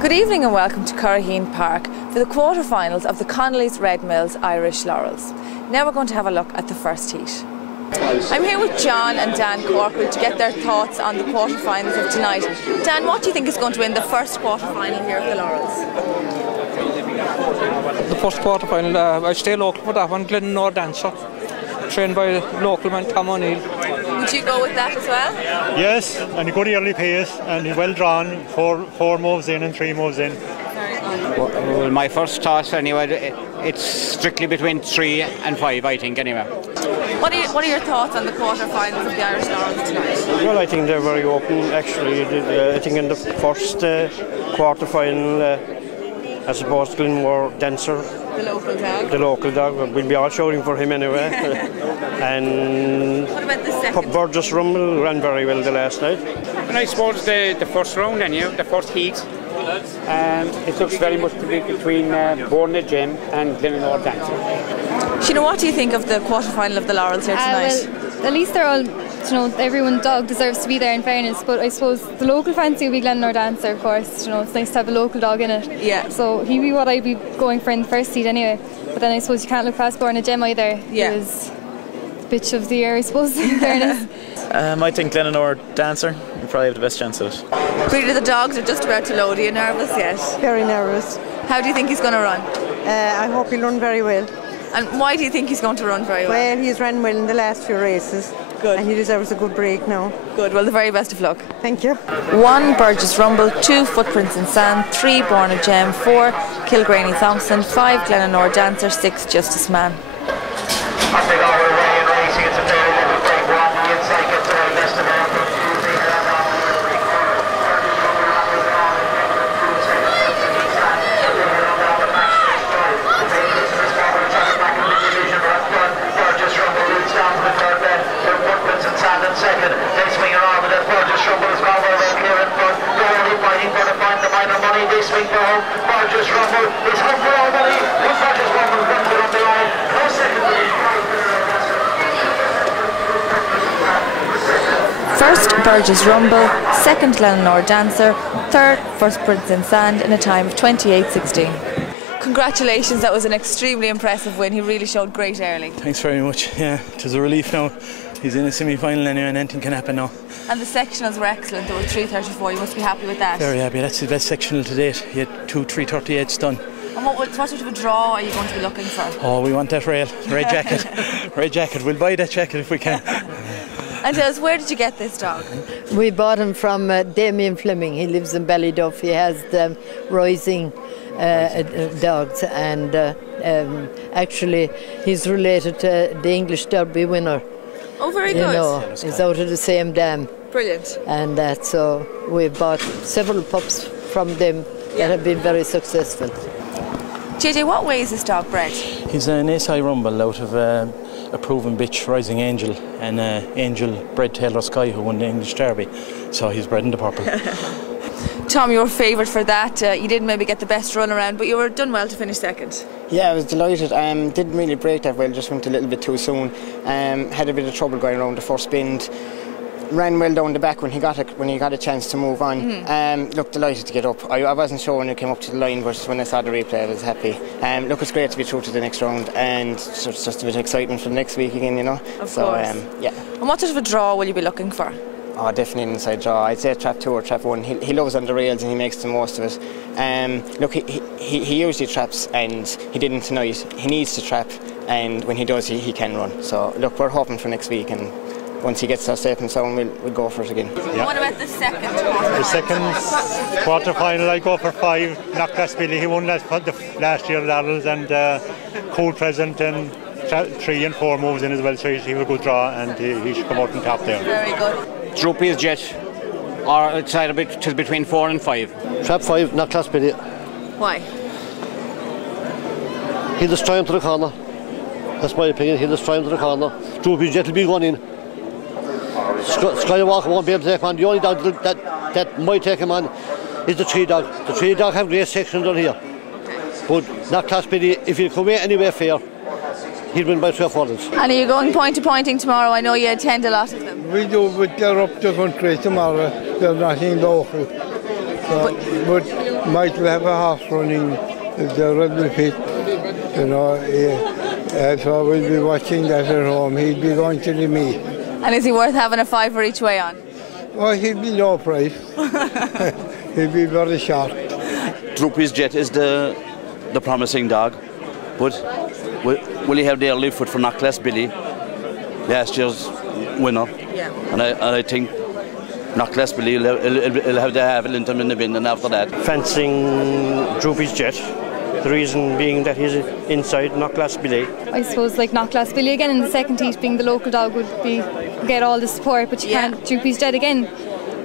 Good evening and welcome to Curraheen Park for the quarter-finals of the Connolly's Red Mills Irish Laurels. Now we're going to have a look at the first heat. I'm here with John and Dan Corkwood to get their thoughts on the quarter-finals of tonight. Dan, what do you think is going to win the first quarter-final here at the Laurels? The first quarter-final, I stay local for that one, Glennon Dancer, trained by local man Tommy Lyons. Would you go with that as well? Yes, and a good early pace and well drawn, four moves in and 3 moves in. Well, my first thought anyway, it's strictly between 3 and 5, I think, anyway. What are your thoughts on the quarter-finals of the Irish Laurels tonight? Well, I think they're very open, actually. I think in the first quarter-final, as opposed to Glenmore Dancer, the local dog, we'll be all shouting for him anyway. And what about the second? Burgess Rumble ran very well the last night. And I suppose the first round, anyhow, the first heat, it looks very much to be between Borna Gem and Glennon Dancer. Sheila, what do you think of the quarter-final of the Laurels here tonight? Well, at least they're all, everyone dog deserves to be there in fairness, but I suppose the local fancy will be Glennon Dancer, of course. It's nice to have a local dog in it. Yeah. So he'd be what I'd be going for in the first seed anyway. But then I suppose you can't look past Borna Gem either. Yeah. He was the bitch of the year, I suppose, in fairness. I think Glennon Dancer will probably have the best chance of it. Really, the dogs are just about to load. Are you nervous yet? Very nervous. How do you think he's going to run? I hope he'll run very well. And why do you think he's going to run very well? Well, he's run well in the last few races. Good. And he deserves a good break now. Good. Well, the very best of luck. Thank you. 1 Burgess Rumble, 2 Footprints in Sand, 3 Borna Gem, 4 Kilgraney Thompson, 5 Glennon Dancer, 6 Justice Man. Second, they swing around with that Burgess Rumble has gone well there, Kieran, but they're only fighting for the minor money. They swing for home. Burgess Rumble is home for all money. With Burgess Rumble runs it on the line. No second to First Burgess Rumble, second Glennon Dancer, third Footprints in Sand in a time of 28:16. Congratulations, that was an extremely impressive win. He really showed great early. Thanks very much. Yeah, it was a relief now. He's in a semi-final anyway and anything can happen now. And the sectionals were excellent. There were 3:34. You must be happy with that. Very happy. That's the best sectional to date. He had 2 3:38s done. And what sort of a draw are you going to be looking for? Oh, we want that red jacket. Red jacket. We'll buy that jacket if we can. And tell us, where did you get this dog? We bought him from Damien Fleming. He lives in Ballyduff. He has the rising dogs, and actually he's related to the English Derby winner. Oh, very good. He's out of the same dam. Brilliant. And so we've bought several pups from them that have been very successful. JJ, what way is this dog bred? He's an ASI Rumble out of a proven bitch, Rising Angel, and Angel bred Taylor Sky, who won the English Derby. So he's bred in the purple. Tom, you were favoured for that. You didn't maybe get the best run around, but you were done well to finish second. Yeah, I was delighted. Didn't really break that well, just went a little bit too soon. Had a bit of trouble going around the first bend. Ran well down the back when he got a chance to move on. Looked delighted to get up. I wasn't sure when he came up to the line, but when I saw the replay I was happy. Look, it's great to be through to the next round, and it's just a bit of excitement for the next week again, Of course. Yeah. And what sort of a draw will you be looking for? Oh, definitely an inside draw. I'd say trap 2 or trap 1. He loves on the rails and he makes the most of it. Look, he usually traps, and he didn't tonight. He needs to trap, and when he does, he can run. So look, we're hoping for next week, and once he gets that safe and sound, we'll go for it again. Yeah. What about the second quarter? The second quarter-final, I go for 5. Knockclass Billy, he won last year Laurels, and Cool Present, and 3 and 4 moves in as well, so he was a good draw, and he should come out on top there. Very good. Droopy's Jet, or it's either between 4 and 5. Trap 5, Knockclass Billy. Why? He'll destroy him to the corner. That's my opinion. He'll destroy him to the corner. Droopy's Jet will be going in. Skywalker won't be able to take him on. The only dog that might take him on is the 3 dog. The 3 dog have great sections on here. But Knockclass Billy, if he'll come away anywhere fair, he'll win by 12 furlongs. And are you going point to pointing tomorrow? I know you attend a lot of them. We do, but they're up the country tomorrow. They're not in local. So, but Michael have a horse running the Rebel Pit, you know, so we'll be watching that at home. He'll be going to the meet. And is he worth having a fiver each way on? Oh, he'll be low price. He'll be very sharp. Droopy's Jet is the promising dog, but will he have the early foot for Knocklas Billy, last year's winner? Yeah. And I think Knocklas Billy will have to have it into him in the bin, and after that. Fencing Droopy's Jet. The reason being that he's inside Knocklas Billy. I suppose like Knocklas Billy again in the second heat, being the local dog, would get all the support, but you can't Droopy's Jet again.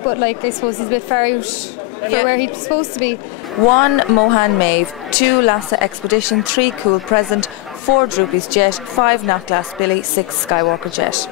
But like I suppose he's a bit far out for where he's supposed to be. 1 Mohan Maeve, 2 Lassa Expedition, 3 Cool Present, 4 Droopy's Jet, 5 Knocklas Billy, 6 Skywalker Jet.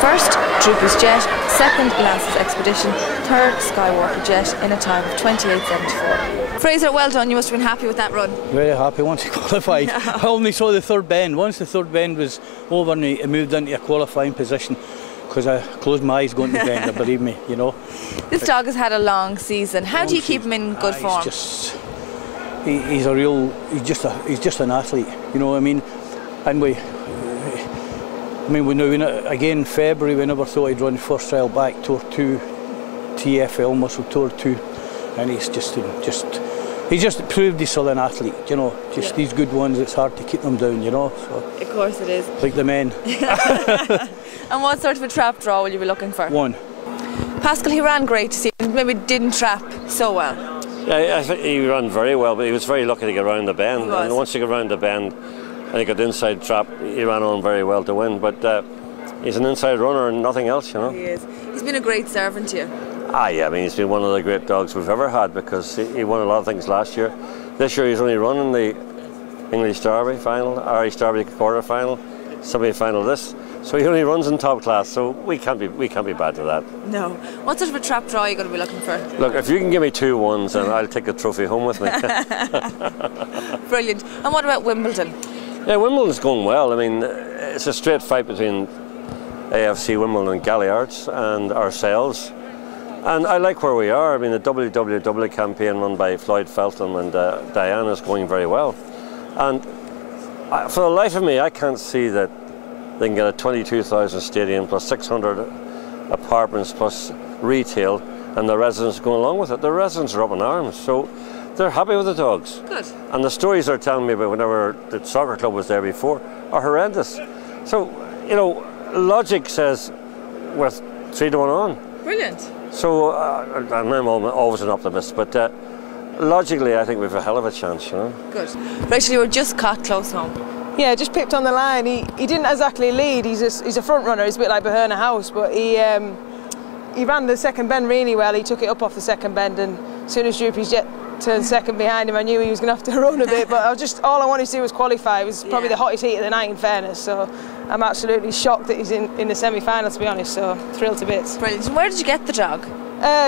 First, Droopy's Jet, second, Lance's Expedition, third, Skywalker Jet in a time of 28.74. Fraser, well done, you must have been happy with that run. Very happy once he qualified. I only saw the third bend. Once the third bend was over and he moved into a qualifying position, because I closed my eyes going to the bend, believe me, you know. This dog has had a long season. How do you keep him in good form? He's just an athlete, you know what I mean? And we again in February we never thought he'd run the first trial back, Tour 2, TFL muscle Tour 2, and he's just proved he's still an athlete, you know. These good ones, it's hard to keep them down, you know. So, of course it is. Like the men. And what sort of a trap draw will you be looking for? 1. Pascal, he ran great to see, maybe didn't trap so well. Yeah, I think he ran very well, but he was very lucky to get around the bend. He was. And once he got around the bend and he got the inside trap, he ran on very well to win. But he's an inside runner and nothing else, you know. He is. He's been a great servant to you. Yeah, I mean, he's been one of the great dogs we've ever had, because he won a lot of things last year. This year he's only running the English Derby final, Irish Derby quarter final, semi-final this. So he only runs in top class, so we can't be bad to that. No. What sort of a trap draw are you going to be looking for? Look, if you can give me 2 1s, and I'll take the trophy home with me. Brilliant. And what about Wimbledon? Yeah, Wimbledon's going well. I mean, it's a straight fight between AFC Wimbledon and Galliards and ourselves. And I like where we are. I mean, the WWW campaign run by Floyd Feltham and Diane is going very well. And for the life of me, I can't see that they can get a 22,000 stadium plus 600 apartments plus retail and the residents going along with it. The residents are up in arms, so they're happy with the dogs. Good. And the stories they're telling me about whenever the soccer club was there before are horrendous. So, you know, logic says worth 3 to 1 on. Brilliant. So, and I'm always an optimist, but logically I think we've a hell of a chance, you know. Good. Rachel, you were just caught close home. Yeah, just pipped on the line. He didn't exactly lead. He's a front runner. He's a bit like Beherna House, but he ran the second bend really well. He took it up off the second bend, and as soon as Droopy's Jet turned second behind him, I knew he was going to have to run a bit. But all I wanted to do was qualify. It was probably the hottest heat of the night, in fairness. So I'm absolutely shocked that he's in the semi-final, to be honest. So thrilled to bits. Brilliant. And where did you get the dog?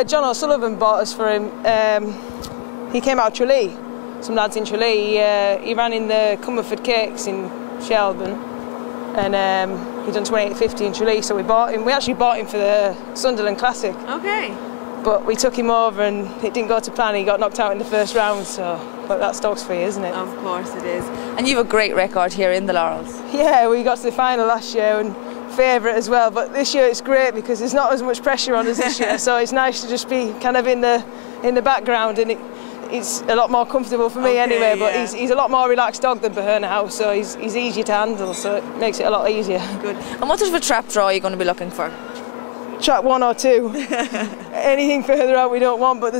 John O'Sullivan bought us for him. He came out of Tralee. Some lads in Tralee. He ran in the Cumberford Cakes in Shelburne, and he done 28.50 in Tralee, so we bought him. We actually bought him for the Sunderland Classic. Okay. But we took him over and it didn't go to plan. He got knocked out in the first round, so but that's dogs for you, isn't it? Of course it is. And you have a great record here in the Laurels. Yeah, we got to the final last year and favourite as well, but this year it's great because there's not as much pressure on us this year, so it's nice to just be kind of in the background, and it's a lot more comfortable for me anyway, but he's a lot more relaxed dog than Beherna House, so he's easier to handle, so it makes it a lot easier. Good. And what sort of a trap draw are you going to be looking for? Trap 1 or 2. Anything further out we don't want, but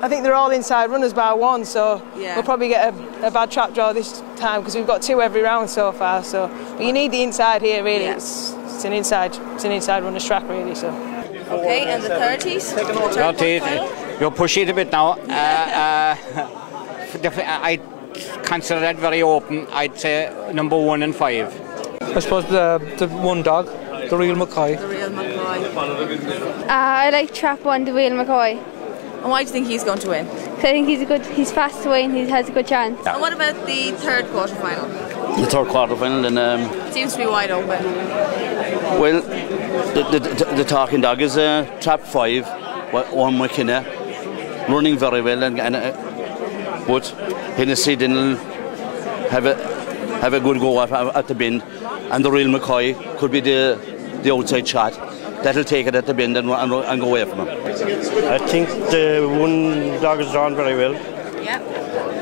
I think they're all inside runners by 1, so we'll probably get a bad trap draw this time because we've got 2 every round so far. So, but you need the inside here really. Yeah. It's an inside runner's track really. So. Okay, and the third heat? Third heat, you'll push it a bit now. I consider that very open. I'd say number 1 and 5. I suppose the one dog, the real McCoy. The real McCoy. I like Trap 1, the real McCoy. And why do you think he's going to win? Because I think he's fast to win, he has a good chance. And what about the third quarter-final? The third quarter-final, then... Seems to be wide open. Well, the talking dog is Trap 5, one McKenna, running very well, but Hennessy didn't have a good go at the bend, and the real McCoy could be the outside shot. That'll take it at the bend and go away from him. I think the one dog is drawn very well. Yeah.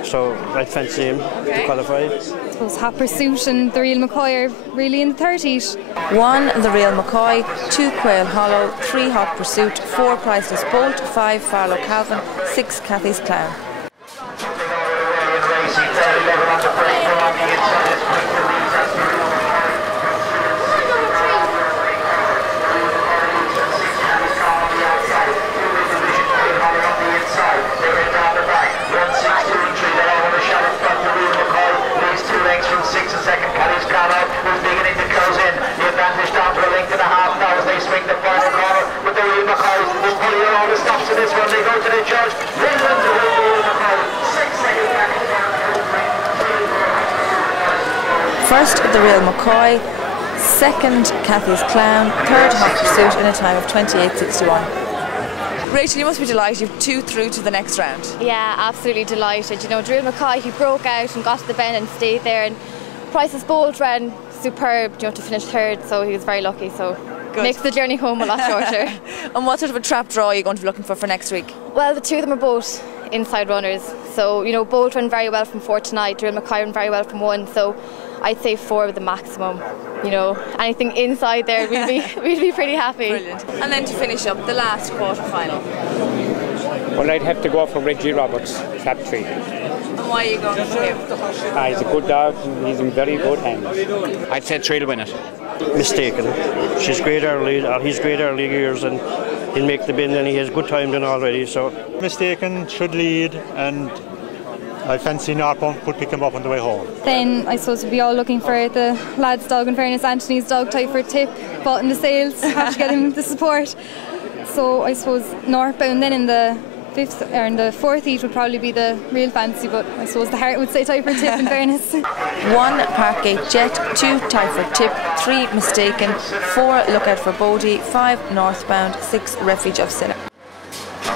So I'd fancy him to qualify. I suppose Hot Pursuit and the real McCoy are really in the third heat. 1, the real McCoy, 2, Quail Hollow, 3, Hot Pursuit, 4, Priceless Bolt, 5, Farlow Calvin, 6, Cathy's Clown. Who's beginning to close in. The advantage down to a length and a half now as they swing the final corner with the real McCoy. Who's pulling all the stops to this one. They go to the judge. They win the real McCoy. 6 seconds back. First, the real McCoy. Second, Cathy's Clown. Third, Hot Pursuit in a time of 28.61. Rachel, you must be delighted you've 2 through to the next round. Yeah, absolutely delighted. You know, the real McCoy, he broke out and got to the bend and stayed there, and Price's Bolt ran superb, you know, to finish third, so he was very lucky. So makes the journey home a lot shorter. And what sort of a trap draw are you going to be looking for next week? Well, the two of them are both inside runners. So, you know, Bolt ran very well from 4 tonight, Real McCoy ran very well from 1. So I'd say 4 with the maximum. You know, anything inside there, we'd be pretty happy. Brilliant. And then to finish up, the last quarter-final. Well, I'd have to go for Reggie Roberts, Trap 3. And why are you going for him? He's a good dog, and he's in very good hands. I'd say 3 to win it. Mistaken. She's great early, or he's great early years, and he'll make the bend, and he has good time done already. So Mistaken should lead, and I fancy Norpump could pick him up on the way home. Then I suppose we'll be all looking for the lad's dog. In fairness, Anthony's dog tight for a tip, bought in the sales, have to get him the support. So I suppose Northbound then in the 5th or in the 4th heat would probably be the real fancy, but I suppose the heart would say tight for a tip in fairness. 1, Parkgate Jet, 2, tight for tip, 3, Mistaken, 4, Lookout for Bodie, 5, Northbound, 6, Refuge of Sinner.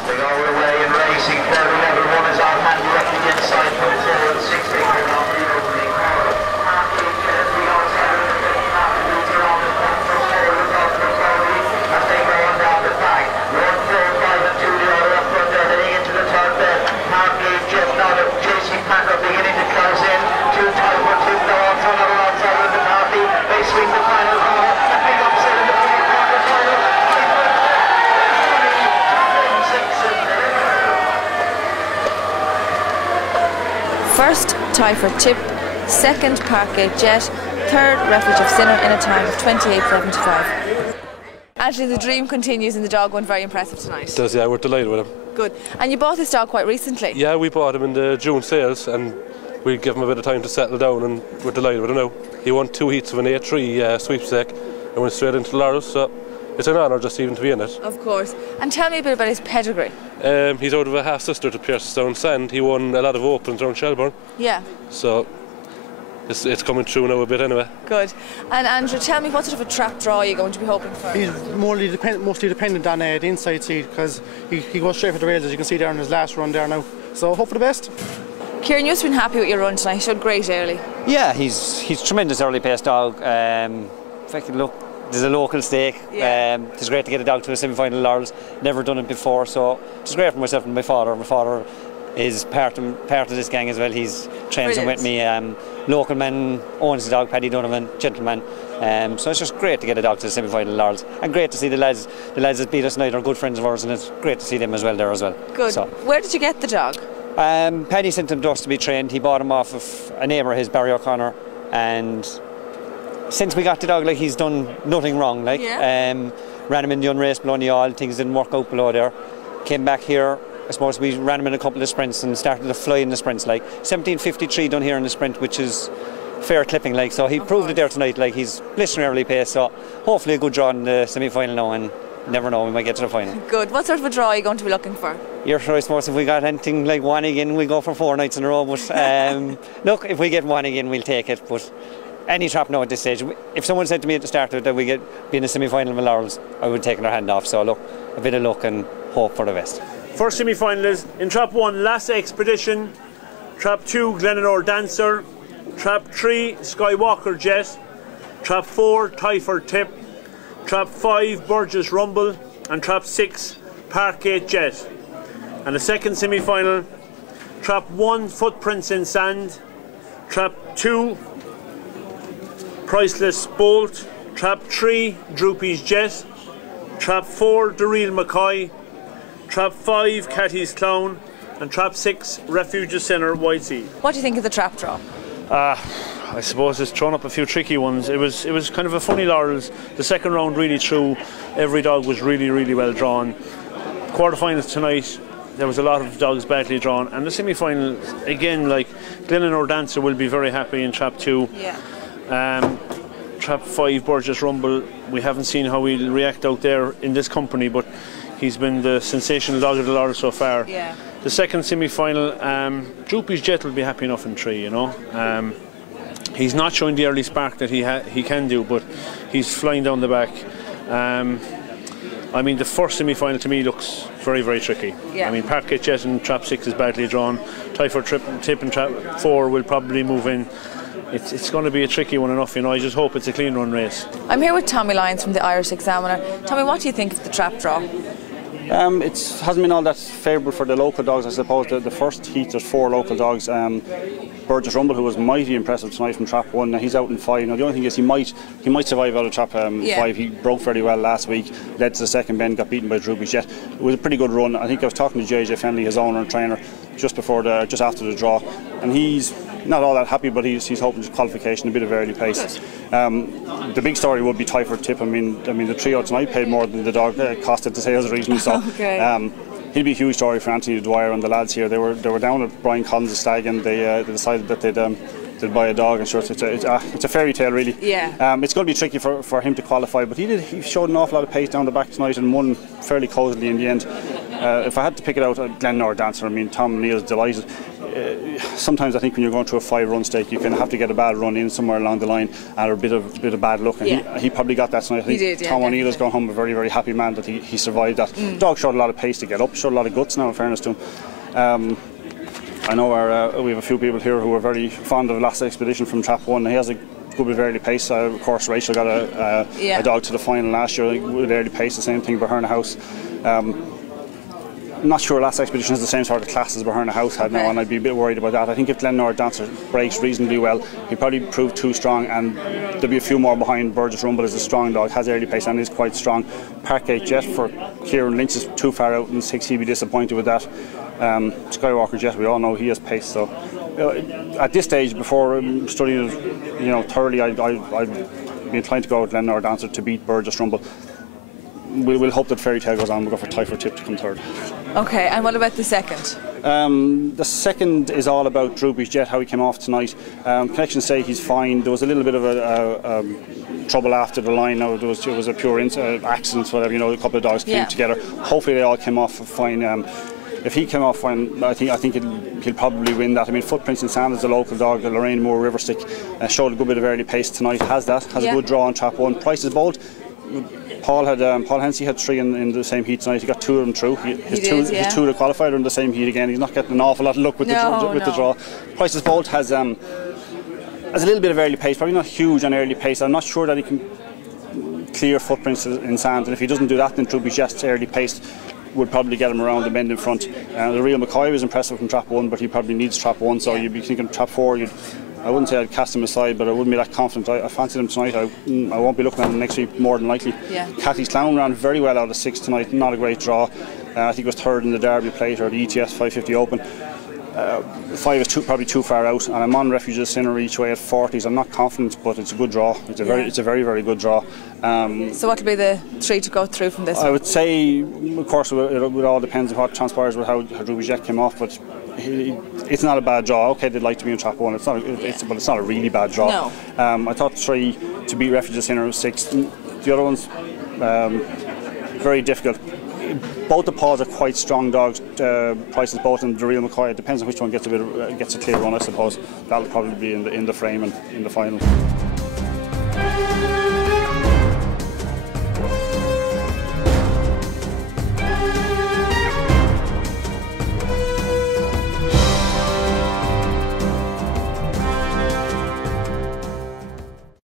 They go away in racing. Third level 1 is on hand directly inside from 4 and 6. They go on the opening corner. Parkgate Jet, the outside of the half the meter on the front for 4. Lookout for Bodie as they go on down the back. 1, 4, 5 and 2 the other up front. They're heading into the third bed. Parkgate Jet now the chasing pack are beginning to close in. 2 tight for 2 now also another outside of the party. They swing the final corner. A big upset in the quarter final. First, tie for tip, second, Parkgate Jet, third, Refuge of Sinner in a time of 28.75. Actually, the dream continues and the dog went very impressive tonight. It does, yeah, we're delighted with him. Good. And you bought this dog quite recently? Yeah, we bought him in the June sales and we gave him a bit of time to settle down and we're delighted with him now. He won 2 heats of an A3 sweepstake and went straight into Laurels, so it's an honour just even to be in it. Of course. And tell me a bit about his pedigree. He's out of a half-sister to Piercestown Sand. He won a lot of opens around Shelbourne. Yeah. So it's coming through now a bit anyway. Good. And Andrew, tell me what sort of a trap draw are you going to be hoping for? He's mostly dependent on the inside seat because he goes straight for the rails, as you can see there in his last run there now. So hope for the best. Kieran, you've been happy with your run tonight. He showed great early. Yeah, he's tremendous early pace dog. Look, there's a local stake. Yeah. It's great to get a dog to a semi-final Laurels. Never done it before, so it's great for myself and my father. My father is part of this gang as well. He's trains him with me. Local man owns the dog, Paddy Donovan, gentleman. So it's just great to get a dog to the semi-final Laurels, and great to see the lads that beat us tonight are good friends of ours, and it's great to see them as well there as well. Good. So, where did you get the dog? Paddy sent him to us to be trained. He bought him off of a neighbour of his, Barry O'Connor, and since we got the dog, like, he's done nothing wrong. Like, ran him in the unrace below the all, things didn't work out below there. Came back here, I suppose we ran him in a couple of sprints and started to fly in the sprints, like 17.53 done here in the sprint, which is fair clipping, like, so he proved it there tonight, like, he's blistering early pace, so hopefully a good draw in the semi-final now, and never know, we might get to the final. Good. What sort of a draw are you going to be looking for? You're sure, I suppose if we got anything like one again, we'll go for 4 nights in a row, but look, if we get one again, we'll take it, but any trap now at this stage, if someone said to me at the start of it that we be in a semi-final with Laurels, I would take their hand off, so look, a bit of luck and hope for the best. First semi-finalist in Trap 1, Last Expedition. Trap 2, Glenanore Dancer. Trap 3, Skywalker Jet. Trap 4, Tyford Tip. Trap 5, Burgess Rumble. And Trap 6, Parkgate Jet. And the second semi-final, Trap 1, Footprints in Sand. Trap 2, Priceless Bolt. Trap 3, Droopy's Jet. Trap 4, Daryl McCoy. Trap 5, Catty's Clown, and Trap 6, Refuge Centre, White Sea. What do you think of the trap draw? I suppose it's thrown up a few tricky ones. It was kind of a funny Laurels. The second round really through. Every dog was really well drawn. Quarterfinals tonight, there was a lot of dogs badly drawn, and the semi-final again, like Glenanore Dancer will be very happy in Trap 2. Yeah. Trap 5, Burgess Rumble. We haven't seen how he'll react out there in this company, but he's been the sensational dog of the Laurels so far. Yeah. The second semi-final, Droopy's Jet will be happy enough in 3, you know. He's not showing the early spark that he can do, but he's flying down the back. I mean, the first semi-final to me looks very tricky. Yeah. I mean, Parkgate Jet and Trap 6 is badly drawn. Tyford Tip and Trap 4 will probably move in. It's going to be a tricky one enough, you know. I just hope it's a clean run race. I'm here with Tommy Lyons from the Irish Examiner. Tommy, what do you think of the trap draw? It hasn't been all that favourable for the local dogs, I suppose. The first heat, there's 4 local dogs. Burgess Rumble, who was mighty impressive tonight from Trap 1, he's out in 5. Now the only thing is he might survive out of Trap 5. He broke very well last week, led to the second bend, got beaten by Droopy's Jet. It was a pretty good run. I think I was talking to JJ Fennelly, his owner and trainer, just after the draw, and he's not all that happy, but he's hoping for qualification, a bit of early pace. The big story would be Tyford Tip. I mean the trio tonight paid more than the dog costed to sales originally, so he'll be a huge story for Anthony Dwyer and the lads here. They were down at Brian Collins' stag, and they decided that they'd buy a dog, and sure, it's a fairy tale really. Yeah. It's going to be tricky for him to qualify, but he showed an awful lot of pace down the back tonight and won fairly cosily in the end. If I had to pick it out, Glenanore Dancer, I mean, Tom Neal's delighted. Sometimes I think when you're going through a 5-run stake, you can have to get a bad run in somewhere along the line, and a bit of bad luck. And he probably got that tonight. I think Tom O'Neill has gone home a very happy man that he survived that. Dog showed a lot of pace to get up, showed a lot of guts now, in fairness to him. I know we have a few people here who are very fond of Last Expedition from Trap 1. He has a good bit of early pace. Of course, Rachael got a dog to the final last year with early pace. The same thing Beherna House. I'm not sure Last Expedition has the same sort of class as Beherna House had now, and I'd be a bit worried about that. I think if Glenanore Dancer breaks reasonably well, he probably proved too strong, and there'll be a few more behind. Burgess Rumble is a strong dog, has early pace and is quite strong. Parkgate Jet for Kieran Lynch is too far out in 6, he'd be disappointed with that. Skywalker Jet, we all know he has pace, so at this stage, before studying it thoroughly, I'd be inclined to go with Glenanore Dancer to beat Burgess Rumble. We'll hope that fairy tale goes on. We'll go for Tyford Tip to come third. Okay, and what about the second? The second is all about Droopy's Jet, how he came off tonight. Connections say he's fine. There was a little bit of trouble after the line. Now it was a pure accident, whatever. A couple of dogs came together. Hopefully they all came off fine. If he came off fine, I think he'll probably win that. I mean, Footprints in Sand is a local dog, the Lorraine Moore River Stick, showed a good bit of early pace tonight. Has a good draw on Trap 1. Priceless Bolt. Paul Hennessy had 3 in the same heat tonight. He got 2 of them through. His two that qualified are in the same heat again. He's not getting an awful lot of luck with the draw. Priceless Bolt has a little bit of early pace, probably not huge on early pace. I'm not sure that he can clear Footprints in Sand, and if he doesn't do that, then Droopy's Jet's early pace would probably get him around the bend in front. The real McCoy was impressive from Trap 1, but he probably needs Trap 1, so you'd be thinking Trap 4. I wouldn't say I'd cast him aside, but I wouldn't be that confident. I fancied him tonight. I won't be looking at him next week, more than likely. Catty's Clown ran very well out of 6 tonight, not a great draw. I think it was 3rd in the Derby Plate or the ETS 550 Open. 5 is probably too far out, and I'm on Refuge of the Sinner each way at 40s. I'm not confident, but it's a good draw. It's a very, very good draw. So what will be the 3 to go through from this? I would say, of course, it all depends on what transpires with how Ruby Jet came off, but it's not a bad draw. Okay, they'd like to be in trap 1. But it's not a really bad draw. No. I thought 3 to beat Refuge of the Sinner was 6. The other ones, very difficult. Both the paws are quite strong dogs. Prices both in the Real McCoy. It depends on which one gets a clear run, I suppose. That'll probably be in the frame and in the final.